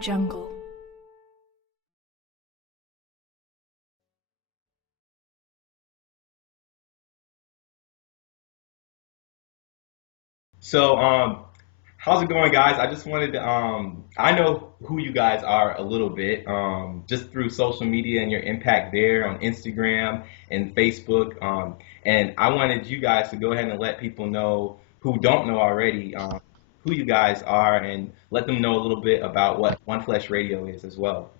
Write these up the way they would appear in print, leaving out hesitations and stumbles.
Jungle. So, how's it going, guys? I just wanted to, I know who you guys are a little bit, just through social media and your impact there on Instagram and Facebook. And I wanted you guys to go ahead and let people know who don't know already, who you guys are and let them know a little bit about what One Flesh Radio is as well.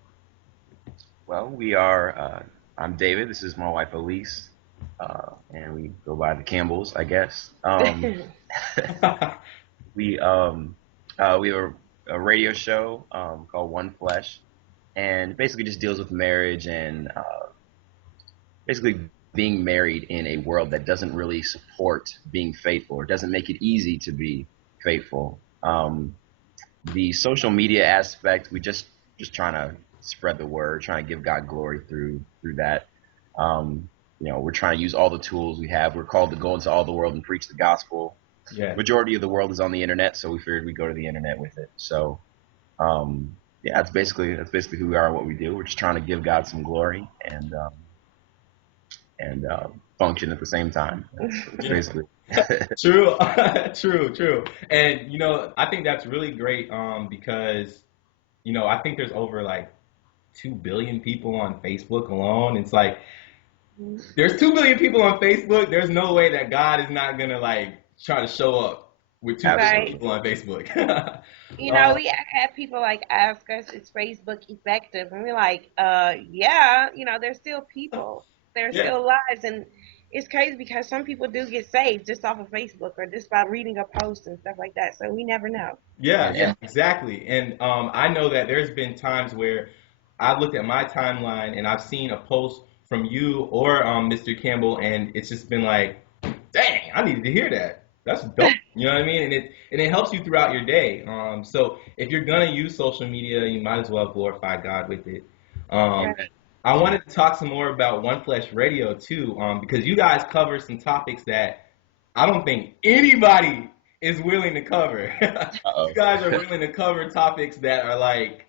Well, we are. I'm David. This is my wife Elise, and we go by the Campbells, I guess. We have a radio show called One Flesh, and basically just deals with marriage and basically being married in a world that doesn't really support being faithful or doesn't make it easy to be faithful. The social media aspect, we just trying to spread the word, trying to give God glory through that. We're trying to use all the tools we have. We're called to go into all the world and preach the gospel. Yeah. Majority of the world is on the internet, so we figured we'd go to the internet with it. So, yeah, that's basically who we are and what we do. We're just trying to give God some glory and function at the same time. That's Yeah. basically. True, true. And I think that's really great because I think there's over like 2 billion people on Facebook alone. It's like there's 2 billion people on Facebook. There's no way that God is not gonna like try to show up with 2 billion Right. Absolutely. people on Facebook. We have people like ask us, is Facebook effective? And we're like, yeah, there's still people. There's Yeah, still lives. And it's crazy because some people do get saved just off of Facebook or just by reading a post and stuff like that. So we never know. yeah, exactly. And I know that there's been times where I've looked at my timeline and I've seen a post from you or Mr. Campbell, and it's just been like, dang, I needed to hear that. That's dope. You know what I mean? And it helps you throughout your day. So if you're gonna use social media, you might as well glorify God with it. Um, Right. I wanted to talk some more about One Flesh Radio too, because you guys cover some topics that I don't think anybody is willing to cover. You Uh-oh. guys are willing to cover topics that are like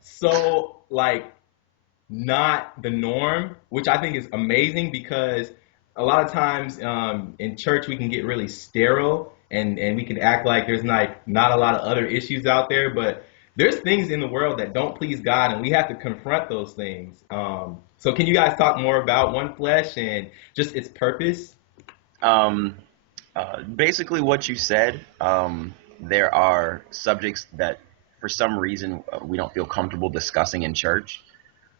so like not the norm, which I think is amazing because a lot of times in church we can get really sterile and we can act like there's not a lot of other issues out there, but there's things in the world that don't please God and we have to confront those things. So can you guys talk more about One Flesh and just its purpose? Um, Basically, what you said. There are subjects that, for some reason, we don't feel comfortable discussing in church.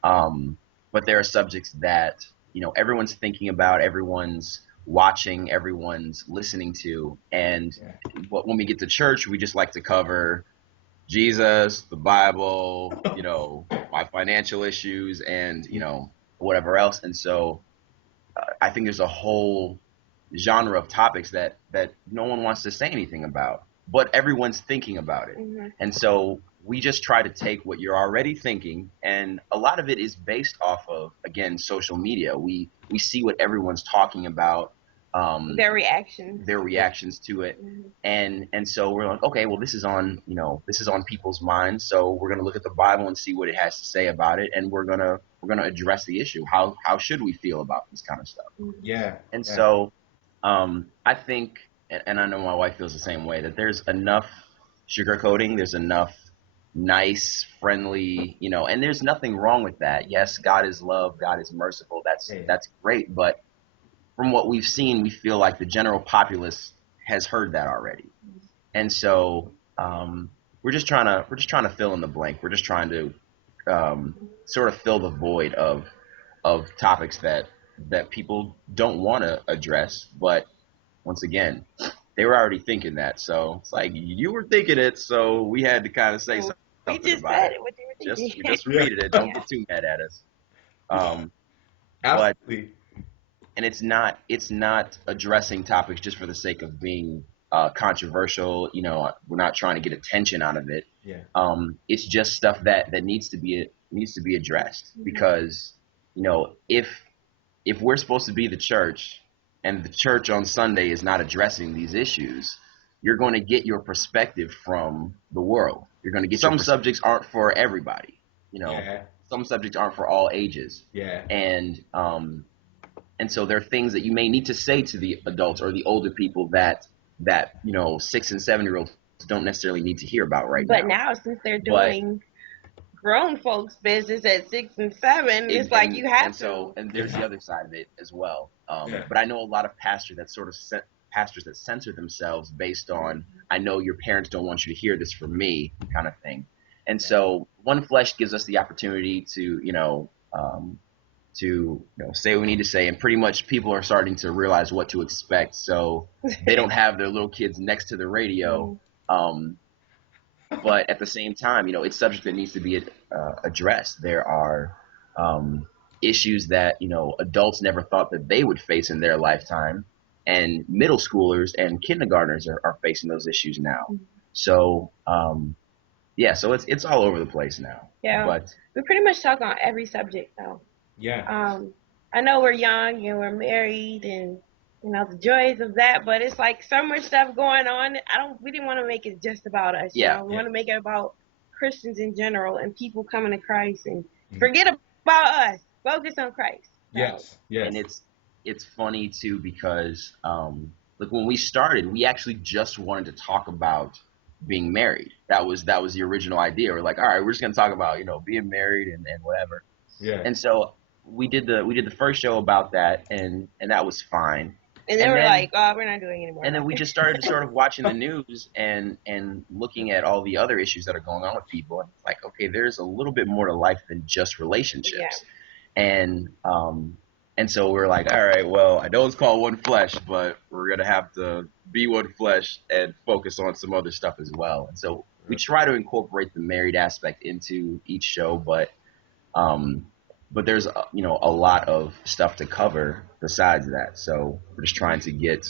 Um, but there are subjects that everyone's thinking about, everyone's watching, everyone's listening to, and Yeah. when we get to church, we just like to cover Jesus, the Bible, my financial issues, and whatever else. And so I think there's a whole genre of topics that no one wants to say anything about, but everyone's thinking about it. Hmm. And so we just try to take what you're already thinking, and a lot of it is based off of, again, social media. We see what everyone's talking about, um, Their reactions. their reactions to it, Hmm. and so we're like, okay, well, this is on people's minds, so we're gonna look at the Bible and see what it has to say about it, and we're gonna address the issue. How should we feel about this kind of stuff? Yeah. And Yeah. so I think, and I know my wife feels the same way, that there's enough sugarcoating, there's enough nice, friendly, and there's nothing wrong with that. Yes, God is love, God is merciful. That's Yeah. that's great, but from what we've seen, we feel like the general populace has heard that already, and so we're just trying to fill in the blank. We're just trying to sort of fill the void of topics that people don't want to address, but once again, they were already thinking that. So it's like you were thinking it, so we had to kind of say Well, we something just about said it. it, what you were Just we thinking. just Yeah. repeated it. Don't Yeah. get too mad at us. Um, but Absolutely. and it's not addressing topics just for the sake of being controversial. We're not trying to get attention out of it. Yeah. It's just stuff that needs to be addressed Hmm. because if we're supposed to be the church and the church on Sunday is not addressing these issues, you're going to get your perspective from the world. You're going to get some subjects aren't for everybody, you know. Yeah. Some subjects aren't for all ages. Yeah. And so there are things that you may need to say to the adults or the older people that 6 and 7-year-olds don't necessarily need to hear about right now. But now, since they're doing grown folks' business at 6 and 7, it's like you have to. And there's the other side of it as well. But I know a lot of pastors that censor themselves based on, I know your parents don't want you to hear this from me, kind of thing. And so One Flesh gives us the opportunity to say what we need to say, and pretty much people are starting to realize what to expect, so they don't have their little kids next to the radio. But at the same time, it's subject that needs to be addressed. There are issues that adults never thought that they would face in their lifetime, and middle schoolers and kindergartners are facing those issues now. So so it's all over the place now. Yeah, but we pretty much talk on every subject though. Yeah. I know we're young and we're married and the joys of that, but it's like so much stuff going on. We didn't want to make it just about us. We want to make it about Christians in general and people coming to Christ and forget about us. Focus on Christ. So. Yes. And it's funny too because when we started, we actually just wanted to talk about being married. That was the original idea. We're like, all right, we're just gonna talk about being married and whatever. Yeah. And so we did the first show about that, and that was fine. And then we're like, oh, we're not doing it anymore. And then we just started sort of watching the news and looking at all the other issues that are going on with people. And it's like, okay, there's a little bit more to life than just relationships. Yeah. And so we're like, all right, well, I know it's called One Flesh, but we're going to have to be one flesh and focus on some other stuff as well. And so we try to incorporate the married aspect into each show, but there's a lot of stuff to cover besides that. So we're just trying to get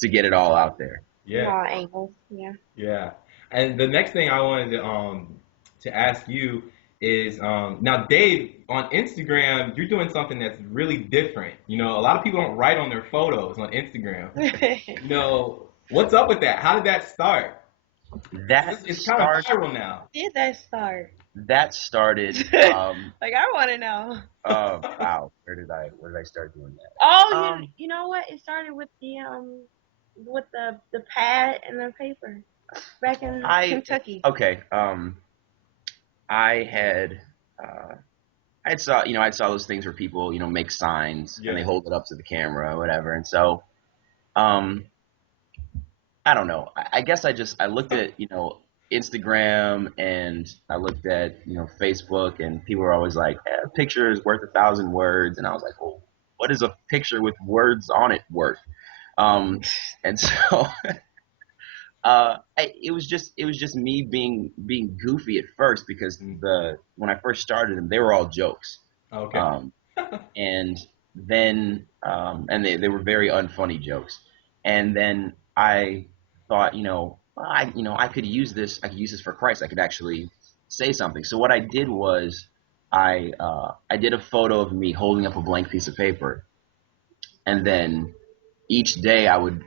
it all out there. Yeah. All angles. Yeah. Yeah. And the next thing I wanted to ask you is now, Dave, on Instagram, you're doing something that's really different. A lot of people don't write on their photos on Instagram. What's up with that? How did that start? It's kind of viral now. Did that start? That started. I want to know. Wow. Where did I start doing that? Oh, you know what? It started with the pad and the paper back in Kentucky. Okay. I saw those things where people, make signs and they hold it up to the camera or whatever. And so, I don't know. I guess I looked at, Instagram and I looked at, Facebook, and people were always like, a picture is worth 1,000 words. And I was like, well, what is a picture with words on it worth? And so it was just me being goofy at first, because when I first started them, they were all jokes. Okay. And then and they were very unfunny jokes. And then I thought, I could use this. I could use this for Christ. I could actually say something. So what I did was I did a photo of me holding up a blank piece of paper, and then each day I would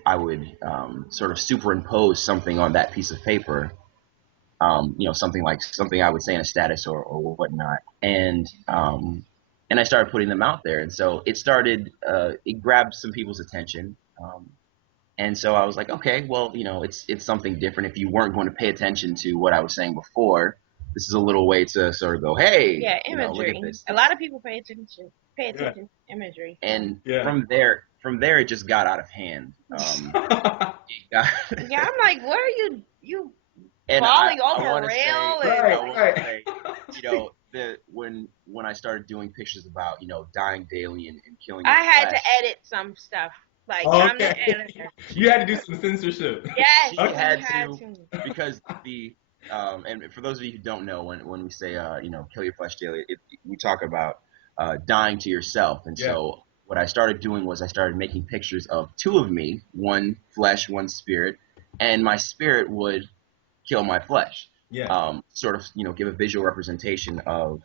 sort of superimpose something on that piece of paper, something I would say in a status or whatnot, and I started putting them out there, and so it grabbed some people's attention, and so I was like, okay, well, it's something different. If you weren't going to pay attention to what I was saying before, this is a little way to sort of go, hey, imagery. Look at this. A lot of people pay attention to imagery, and from there, it just got out of hand. I'm like, what are you falling over a rail? Right. When I started doing pictures about, dying daily and killing. I had to edit some stuff. I'm the editor. You had to do some censorship. Yes, you had to, because and for those of you who don't know, when we say kill your flesh daily, we talk about dying to yourself. And so what I started doing was I started making pictures of two of me, one flesh, one spirit, and my spirit would kill my flesh. Yeah. Sort of, give a visual representation of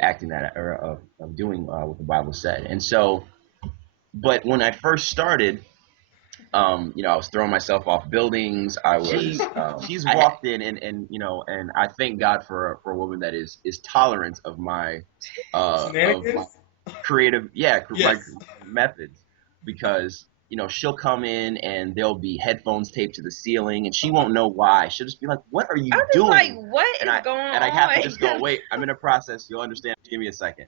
acting that, or of doing what the Bible said. And so, but when I first started, I was throwing myself off buildings. I was. She's walked in, and and I thank God for a woman that is tolerant of my creative, my methods, because she'll come in and there'll be headphones taped to the ceiling, and she won't know why. She'll just be like, "What are you doing?" Like, what is going on? And I have to just go, "Wait, I'm in a process. You'll understand. Give me a second."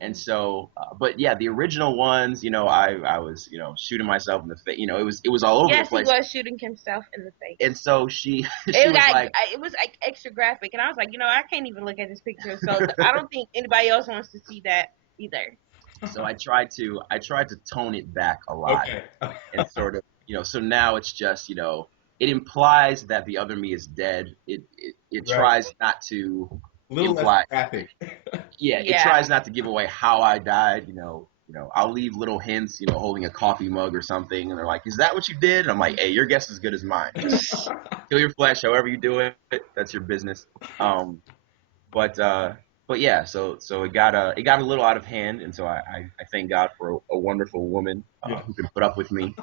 And so, but yeah, the original ones, I was, shooting myself in the face. It was all over the place. Yes, he was shooting himself in the face. And so she it was like extra graphic, and I was like, I can't even look at this picture, so I don't think anybody else wants to see that either. So I tried to tone it back a lot, and sort of, so now it's just, it implies that the other me is dead. It tries not to less graphic. It tries not to give away how I died. I'll leave little hints, holding a coffee mug or something, and they're like, "Is that what you did?" And I'm like, "Hey, your guess is good as mine. Kill your flesh, however you do it. That's your business." But yeah, so it got a little out of hand, and so I thank God for a wonderful woman who can put up with me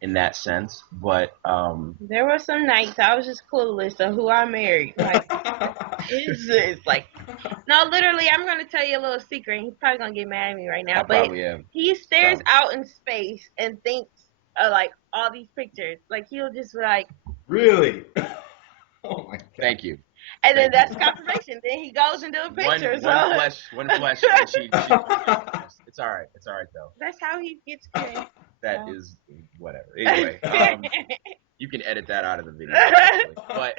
in that sense. But there were some nights I was just clueless of who I married. Like, is this like? No, literally, I'm gonna tell you a little secret. He's probably gonna get mad at me right now, but he stares out in space and thinks like all these pictures. Like, he'll just be like, really? Oh my God. Thank you. And then that's confirmation. Then he goes and does a picture. One flesh. It's all right. It's all right though. That's how he gets paid. That is whatever. Anyway, you can edit that out of the video. But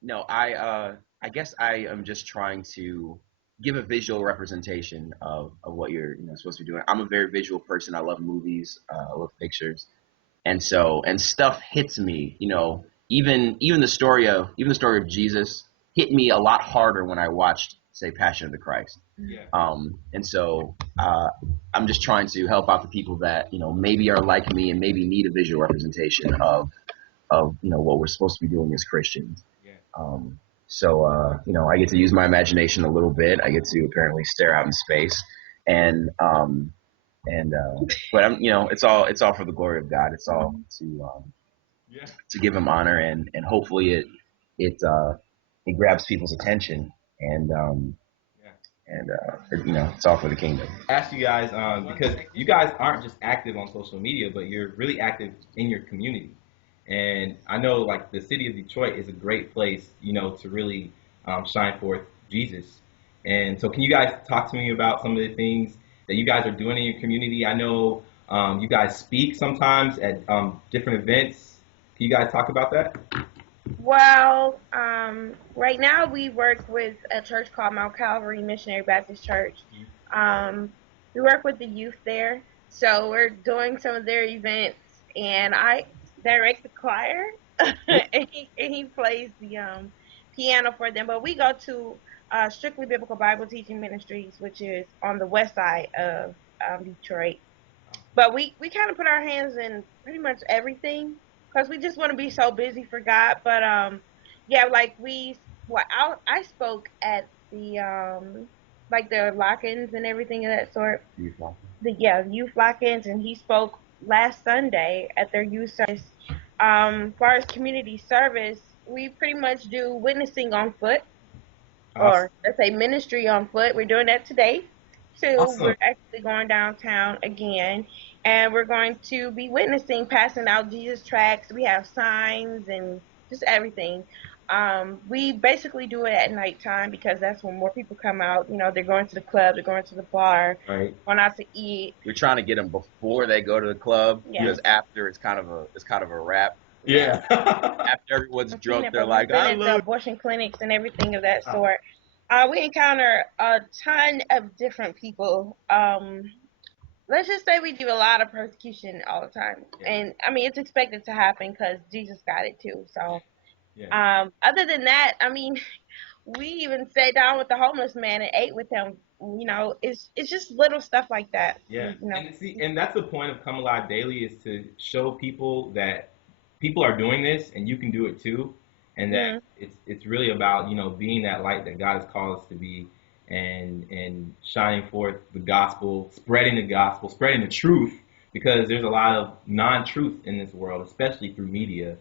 no, I guess I am just trying to give a visual representation of what you're supposed to be doing. I'm a very visual person. I love movies. I love pictures, and stuff hits me. Even the story of Jesus hit me a lot harder when I watched, say, Passion of the Christ. Yeah. And so I'm just trying to help out the people that maybe are like me and maybe need a visual representation of what we're supposed to be doing as Christians. Yeah. So I get to use my imagination a little bit. I get to apparently stare out in space, but I'm it's all for the glory of God. It's all to give him honor, and hopefully it grabs people's attention, and it's all for the kingdom. I asked you guys because you guys aren't just active on social media, but you're really active in your community. And I know, like, the city of Detroit is a great place, to really shine forth Jesus. And so can you guys talk to me about some of the things that you guys are doing in your community? I know you guys speak sometimes at different events. Can you guys talk about that? Well, right now we work with a church called Mount Calvary Missionary Baptist Church. We work with the youth there. So we're doing some of their events, and I direct the choir, and he plays the piano for them. But we go to Strictly Biblical Bible Teaching Ministries, which is on the west side of Detroit. But we kind of put our hands in pretty much everything, because we just want to be so busy for God. But I spoke at the the lock-ins and everything of that sort. Youth lock-ins. Youth lock-ins, and he spoke last Sunday at their youth service. As far as community service, we pretty much do witnessing on foot, or let's say ministry on foot. We're doing that today too. Awesome. We're actually going downtown again, and we're going to be witnessing, passing out Jesus tracts. We have signs and just everything. We basically do it at nighttime because that's when more people come out. They're going to the club, they're going to the bar, right, going out to eat. We're trying to get them before they go to the club, because after it's kind of a wrap. Yeah. After everyone's drunk, they're like, I love the abortion clinics and everything of that sort. We encounter a ton of different people. Let's just say we do a lot of persecution all the time. Yeah. And, it's expected to happen because Jesus got it too. So, other than that, we even sat down with the homeless man and ate with him. It's just little stuff like that. Yeah. And that's the point of Come Alive Daily, is to show people that people are doing this and you can do it too. And that it's really about, being that light that God has called us to be, and shining forth the gospel, spreading the truth, because there's a lot of non-truth in this world, especially through media.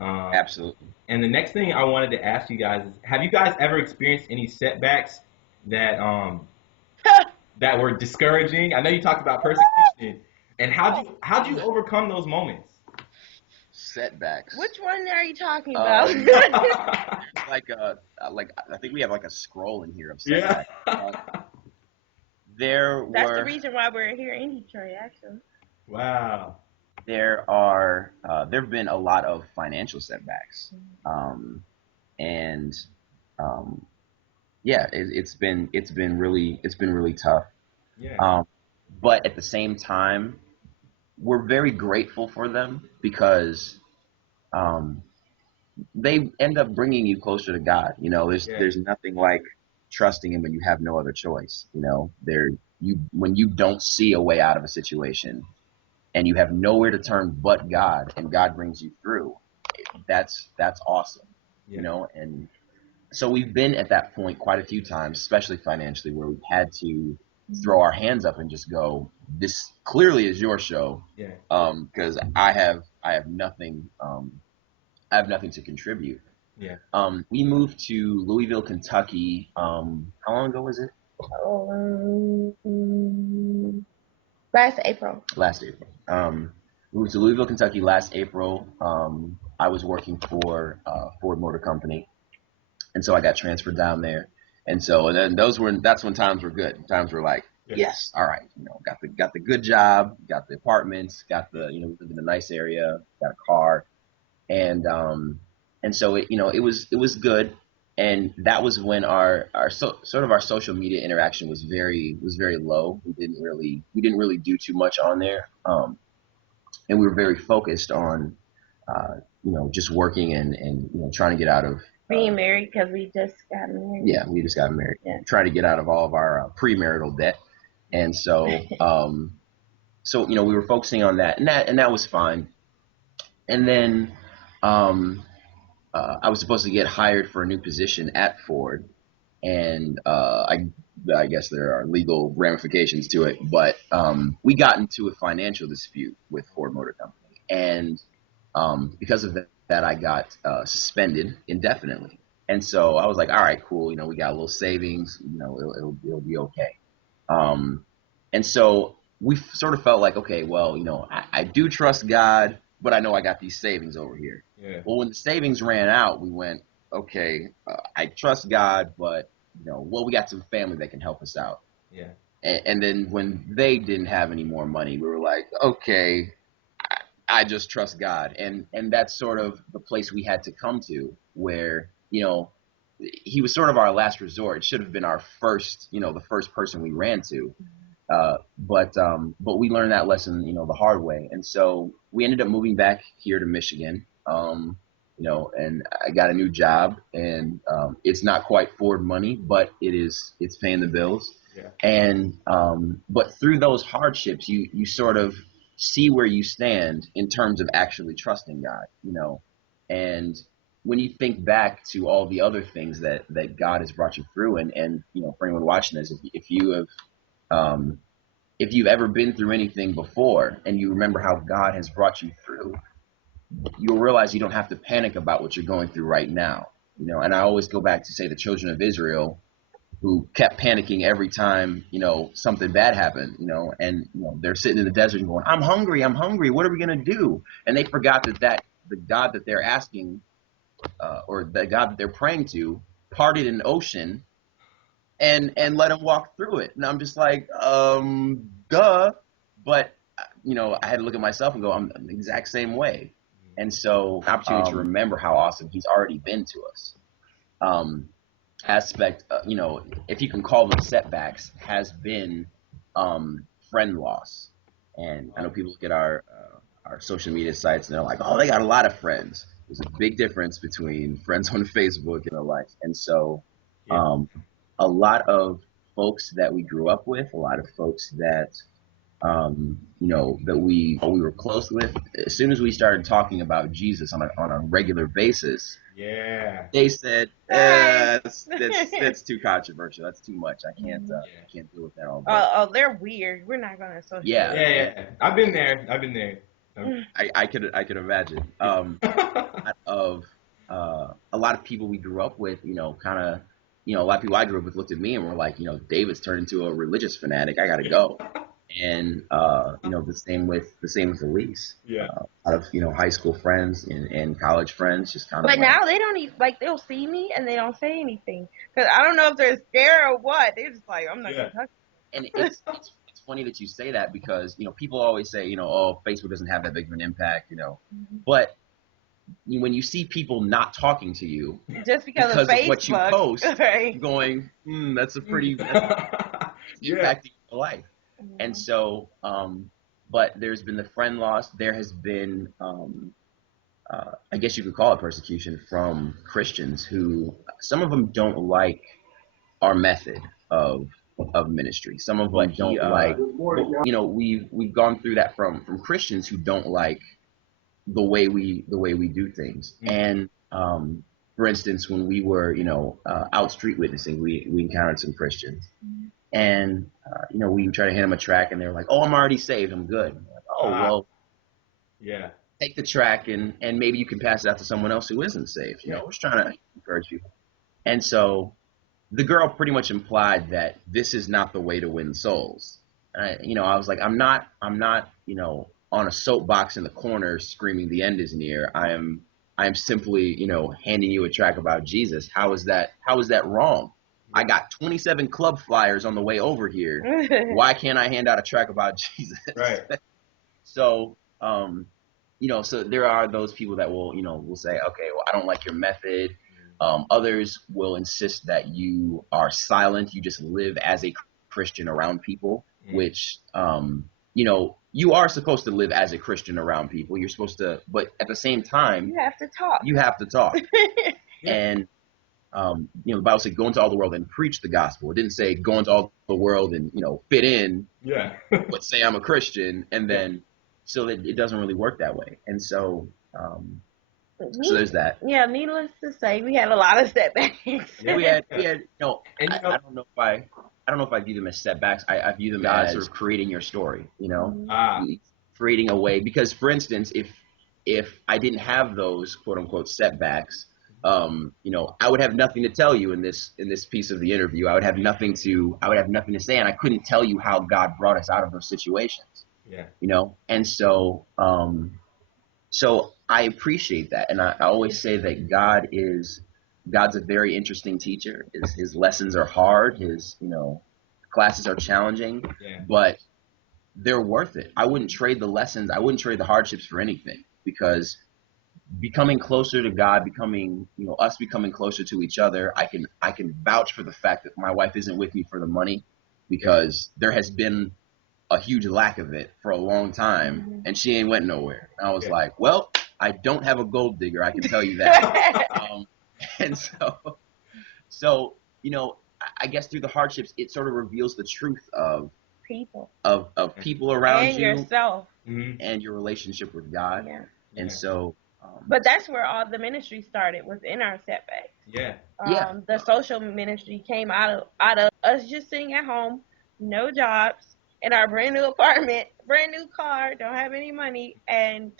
Absolutely. And the next thing I wanted to ask you guys is, have you guys ever experienced any setbacks that that were discouraging? I know you talked about persecution, and how'd you overcome those moments? Setbacks. Which one are you talking about? like I think we have like a scroll in here of setbacks. Yeah. That's the reason why we're here in Detroit, actually. Wow. There have been a lot of financial setbacks, and yeah, it's been really tough. Yeah. But at the same time, we're very grateful for them because they end up bringing you closer to God. You know, there's nothing like trusting Him when you have no other choice. You know, when you don't see a way out of a situation and you have nowhere to turn but God, and God brings you through. That's awesome. Yeah. You know, and so we've been at that point quite a few times, especially financially, where we've had to throw our hands up and just go, this clearly is your show. Yeah. Because I have nothing I have nothing to contribute. Yeah. We moved to Louisville, Kentucky. How long ago was it? Last April. Moved to Louisville, Kentucky last April. I was working for Ford Motor Company, and so I got transferred down there. And so then that's when times were good. Times were like, yes, all right, you know, got the good job, got the apartments, got the, you know, lived in a nice area, got a car, and so it was good. And that was when our social media interaction was very low. We didn't really do too much on there, and we were very focused on just working and trying to get out of being married, because we just got married. Yeah, we just got married. Yeah. Trying to get out of all of our premarital debt, and so we were focusing on that, and that was fine. And then I was supposed to get hired for a new position at Ford, and I guess there are legal ramifications to it, but we got into a financial dispute with Ford Motor Company, and because of that, I got suspended indefinitely. And so I was like, all right, cool, we got a little savings, it'll be okay. And so we sort of felt like, okay, well, I do trust God, but I know I got these savings over here. Yeah. Well, when the savings ran out, we went, okay, I trust God, but we got some family that can help us out. Yeah. And then when they didn't have any more money, we were like, okay, I just trust God. And that's sort of the place we had to come to, where, He was sort of our last resort. It should have been our first, the first person we ran to. But we learned that lesson, the hard way. And so we ended up moving back here to Michigan, and I got a new job, and it's not quite Ford money, but it's paying the bills. Yeah. And but through those hardships, you sort of see where you stand in terms of actually trusting God, and when you think back to all the other things that God has brought you through, and for anyone watching this, if you've ever been through anything before and you remember how God has brought you through, you'll realize you don't have to panic about what you're going through right now. And I always go back to say the children of Israel, who kept panicking every time, something bad happened, and they're sitting in the desert and going, I'm hungry, what are we going to do? And they forgot that the God that they're asking, or the God that they're praying to, parted an ocean and let them walk through it. And I'm just like, duh. But, I had to look at myself and go, I'm the exact same way. And so an opportunity to remember how awesome He's already been to us. Aspect, if you can call them setbacks, has been friend loss. And I know people look at our social media sites and they're like, oh, they got a lot of friends. There's a big difference between friends on Facebook and the like. And so a lot of folks that we grew up with, a lot of folks that that we were close with, as soon as we started talking about Jesus on a regular basis, they said, that's too controversial. That's too much. I can't deal with that all day. Oh, they're weird. We're not gonna associate. Yeah. I've been there. I could imagine. Of a lot of people we grew up with, a lot of people I grew up with looked at me and were like, David's turned into a religious fanatic. I gotta go. And the same with Elise. Yeah. A lot of high school friends and college friends just kind of. But now they don't even they'll see me and they don't say anything because I don't know if they're scared or what. They're just like, I'm not gonna touch it. And it's funny that you say that because people always say oh, Facebook doesn't have that big of an impact but when you see people not talking to you just because of what you post, right. going that's a pretty impacting your life. And so, but there's been the friend loss. There has been, I guess you could call it persecution from Christians who, some of them don't like our method of ministry. Some of them don't like, we've gone through that from Christians who don't like the way we do things. And, for instance, when we were, out street witnessing, we encountered some Christians. And, we try to hand them a track and they're like, oh, I'm already saved. I'm good. I'm like, oh, well, take the track and maybe you can pass it out to someone else who isn't saved. We're just trying to encourage people. And so the girl pretty much implied that this is not the way to win souls. And I was like, I'm not, on a soapbox in the corner screaming the end is near. I am simply, handing you a track about Jesus. How is that wrong? I got 27 club flyers on the way over here. Why can't I hand out a track about Jesus? Right. So, so there are those people that will say, okay, well, I don't like your method. Others will insist that you are silent. You just live as a Christian around people, which, you are supposed to live as a Christian around people. You're supposed to, but at the same time, you have to talk. And, the Bible said, go into all the world and preach the gospel. It didn't say go into all the world and, fit in, but say I'm a Christian. And then, so that it doesn't really work that way. And so, so there's that. Yeah. Needless to say, we had a lot of setbacks. Yeah, we had, I don't know if I view them as setbacks. I view them as sort of creating your story, creating a way, because for instance, if I didn't have those quote unquote setbacks, I would have nothing to tell you in this piece of the interview. I would have nothing to say, and I couldn't tell you how God brought us out of those situations. Yeah. And so, so I appreciate that, and I always say that God's a very interesting teacher. His lessons are hard. His classes are challenging, but they're worth it. I wouldn't trade the lessons. I wouldn't trade the hardships for anything, because becoming closer to God, us becoming closer to each other, I can vouch for the fact that my wife isn't with me for the money, because there has been a huge lack of it for a long time, and she ain't went nowhere. And I was like, well, I don't have a gold digger, I can tell you that. And so I guess through the hardships, it sort of reveals the truth of people, of people around and you, yourself, and your relationship with God. And so. But that's where all the ministry started, was in our setbacks. The social ministry came out of us just sitting at home, no jobs, in our brand new apartment, brand new car, don't have any money, and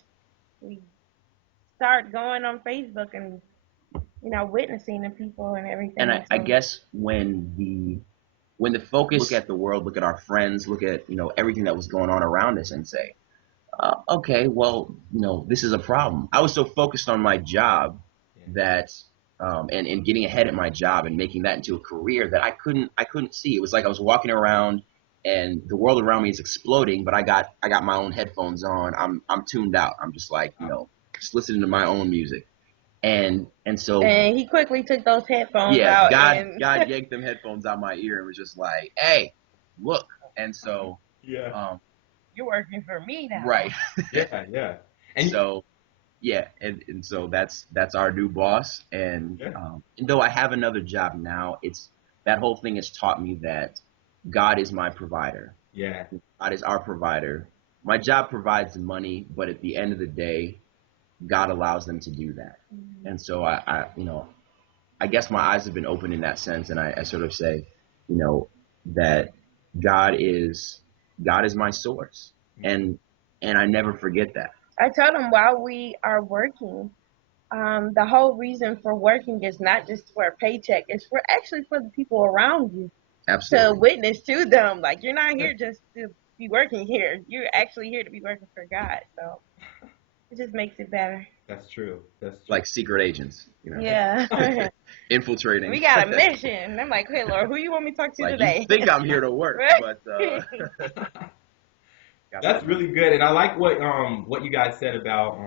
we start going on Facebook and witnessing to people and everything. And I guess when the focus, look at the world, look at our friends, look at everything that was going on around us, and say, okay, well, this is a problem. I was so focused on my job that, and getting ahead at my job and making that into a career, that I couldn't see. It was like I was walking around and the world around me is exploding, but I got my own headphones on. I'm tuned out. I'm just like, just listening to my own music. And so. And he quickly took those headphones out. God yanked them headphones out my ear and was just like, hey, look. And so. You're working for me now. Right. Yeah. And so, and so that's our new boss. And though I have another job now, that whole thing has taught me that God is my provider. Yeah. God is our provider. My job provides money, but at the end of the day, God allows them to do that. And so I guess my eyes have been opened in that sense, and I sort of say, that God is my source, and I never forget that. I tell them while we are working, the whole reason for working is not just for a paycheck; it's for the people around you. Absolutely. To witness to them. Like, you're not here just to be working here. You're actually here to be working for God. So it just makes it better. That's true. Like secret agents, Yeah. infiltrating. We got a mission. I'm like, hey, Lord, who you want me to talk to today? You think I'm here to work, but that's really good. And I like what you guys said about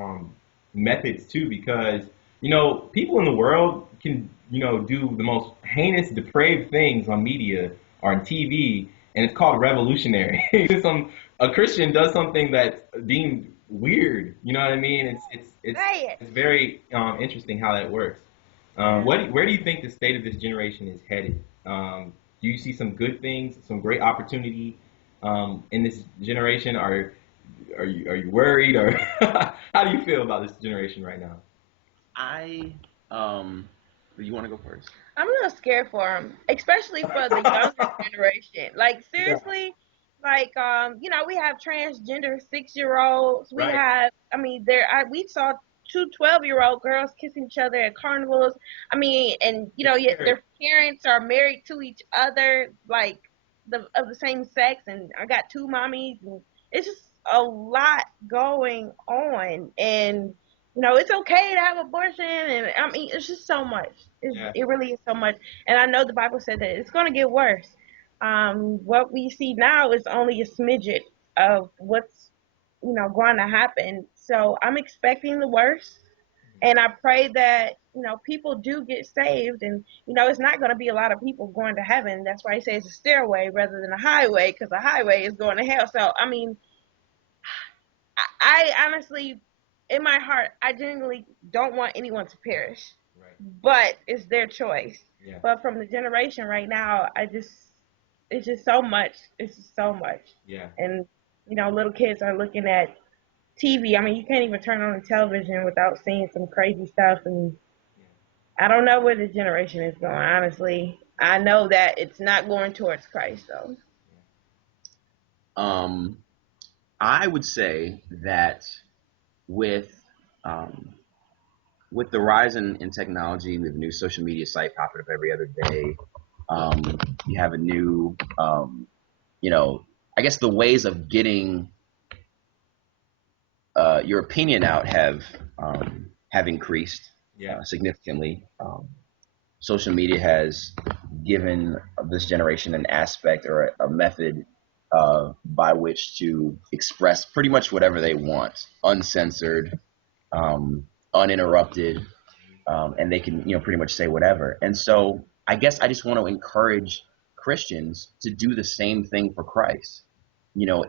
methods too, because people in the world can do the most heinous, depraved things on media or on TV, and it's called revolutionary. A Christian does something that's deemed weird. You know what I mean? It's very interesting how that works. Where do you think the state of this generation is headed? Do you see some good things, some great opportunity in this generation? Are you worried, or how do you feel about this generation right now? You want to go first? I'm a little scared for them, especially for the younger generation. Like, seriously, like, we have transgender 6-year-olds. We have, we saw two 12-year-old girls kissing each other at carnivals. And yet their parents are married to each other, like of the same sex. And I got two mommies, and it's just a lot going on. And it's okay to have abortion, and it's just so much. It really is so much. And I know the Bible said that it's going to get worse. What we see now is only a smidget of what's, going to happen. So I'm expecting the worst, and I pray that, people do get saved, and, it's not going to be a lot of people going to heaven. That's why he says a stairway rather than a highway, because a highway is going to hell. So, I honestly, in my heart, I genuinely don't want anyone to perish. Right. But it's their choice. Yeah. But from the generation right now, it's just so much. It's just so much. Yeah. And, little kids are looking at TV. You can't even turn on the television without seeing some crazy stuff. And I don't know where this generation is going, honestly. I know that it's not going towards Christ, though. I would say that with the rise in technology, we have a new social media site popping up every other day. You have a new, I guess the ways of getting your opinion out have increased significantly. Social media has given this generation an aspect or a method by which to express pretty much whatever they want, uncensored, uninterrupted, and they can pretty much say whatever. And so I guess I just want to encourage Christians to do the same thing for Christ. And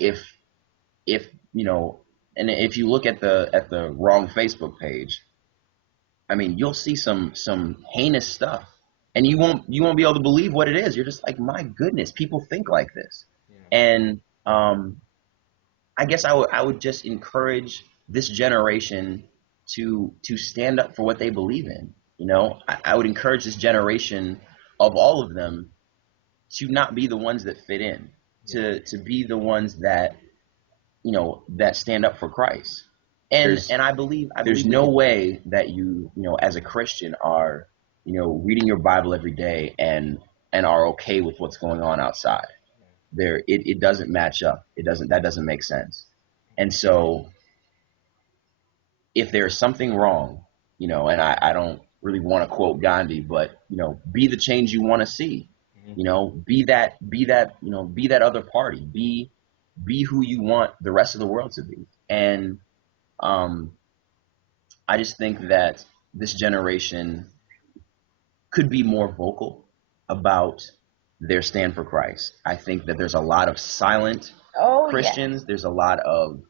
if you look at the wrong Facebook page, you'll see some heinous stuff, and you won't be able to believe what it is. You're just like, my goodness, people think like this. And I guess I would just encourage this generation to stand up for what they believe in. I would encourage this generation of all of them to not be the ones that fit in, to be the ones that that stand up for Christ. And I believe there's no way that you as a Christian are reading your Bible every day and are okay with what's going on outside. It doesn't match up. That doesn't make sense. And so if there's something wrong, and I don't really want to quote Gandhi, but be the change you want to see. Be that other party. Be who you want the rest of the world to be. And I just think that this generation could be more vocal about their stand for Christ. I think that there's a lot of silent Christians. Yeah. There's a lot of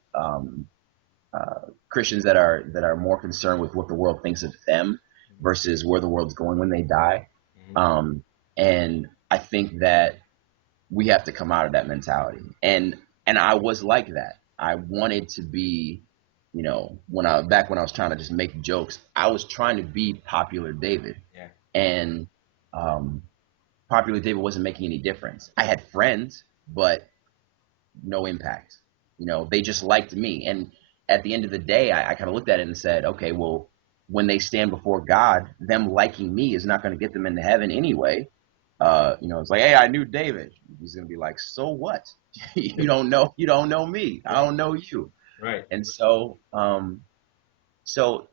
Christians that are more concerned with what the world thinks of them versus where the world's going when they die. And I think that we have to come out of that mentality. And I was like that. I wanted to be, when I was trying to just make jokes, I was trying to be Popular David. Yeah. And Popular David wasn't making any difference. I had friends, but no impact. They just liked me. And at the end of the day, I kind of looked at it and said, okay, well, when they stand before God, them liking me is not going to get them into heaven anyway. It's like, hey, I knew David. He's going to be like, so what? You don't know me. I don't know you. Right. And so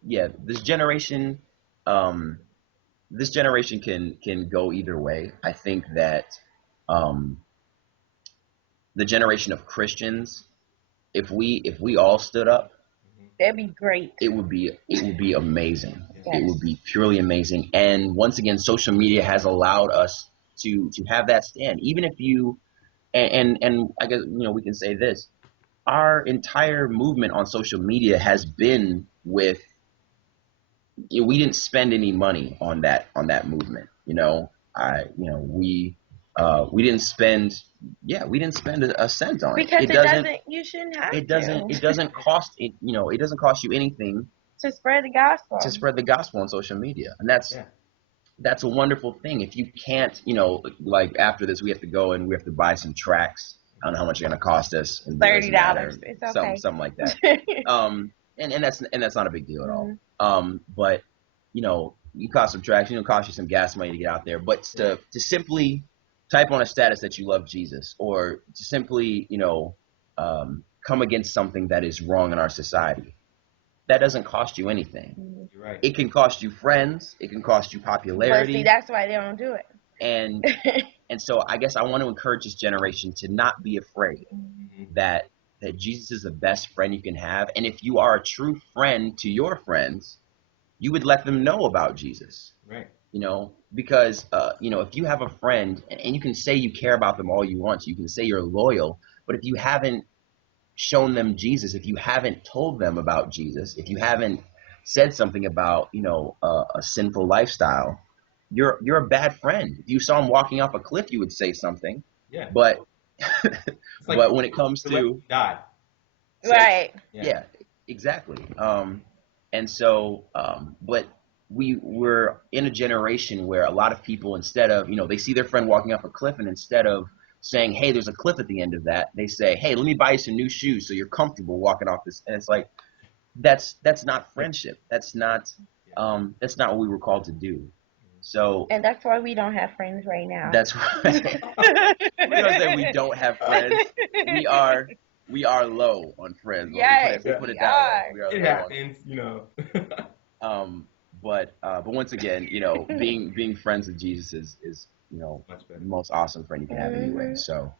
yeah, this generation can go either way. I think that the generation of Christians, if we all stood up, that'd be great. It would be amazing. Yes. It would be purely amazing. And once again, social media has allowed us to have that stand. Even if you and I guess we can say this. Our entire movement on social media has been with we didn't spend any money on that movement. We didn't spend a cent on it. Because it doesn't. You shouldn't have. It doesn't cost it. It doesn't cost you anything to spread the gospel. To spread the gospel on social media, and that's a wonderful thing. If you can't, like after this, we have to go and we have to buy some tracks. I don't know how much it's going to cost us. $30. It's okay. Something like that. And that's not a big deal at all. But you cost some tracks. Cost you some gas money to get out there. But to simply type on a status that you love Jesus, or to simply, come against something that is wrong in our society, that doesn't cost you anything. You're right. It can cost you friends. It can cost you popularity. But see, that's why they don't do it. And so I guess I want to encourage this generation to not be afraid that Jesus is the best friend you can have. And if you are a true friend to your friends, you would let them know about Jesus. Right. Because, if you have a friend and you can say you care about them all you want, you can say you're loyal, but if you haven't shown them Jesus, if you haven't told them about Jesus, if you haven't said something about, a sinful lifestyle, you're a bad friend. If you saw him walking off a cliff, you would say something. Yeah. But but when it comes to die. Right. Yeah, exactly. And so but we're in a generation where a lot of people, instead of, they see their friend walking off a cliff, and instead of saying, hey, there's a cliff at the end of that, they say, hey, let me buy you some new shoes so you're comfortable walking off this. And it's like, that's not friendship. That's not what we were called to do. So, and that's why we don't have friends right now. That's right. We don't say we don't have friends. We are low on friends. Yes, we put it that way. It happens, But once again, being friends with Jesus is much better. The most awesome friend you can have anyway. So,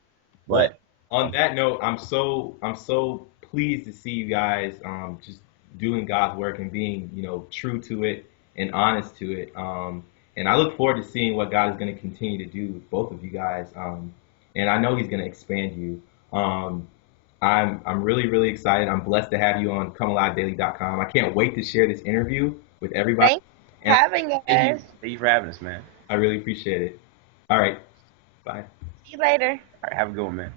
but on that note, I'm so pleased to see you guys just doing God's work and being true to it and honest to it. And I look forward to seeing what God is going to continue to do with both of you guys. And I know He's going to expand you. I'm really, really excited. I'm blessed to have you on ComeAliveDaily.com. I can't wait to share this interview with everybody. Thanks for having us. Thank you for having us, man. I really appreciate it. All right. Bye. See you later. All right. Have a good one, man.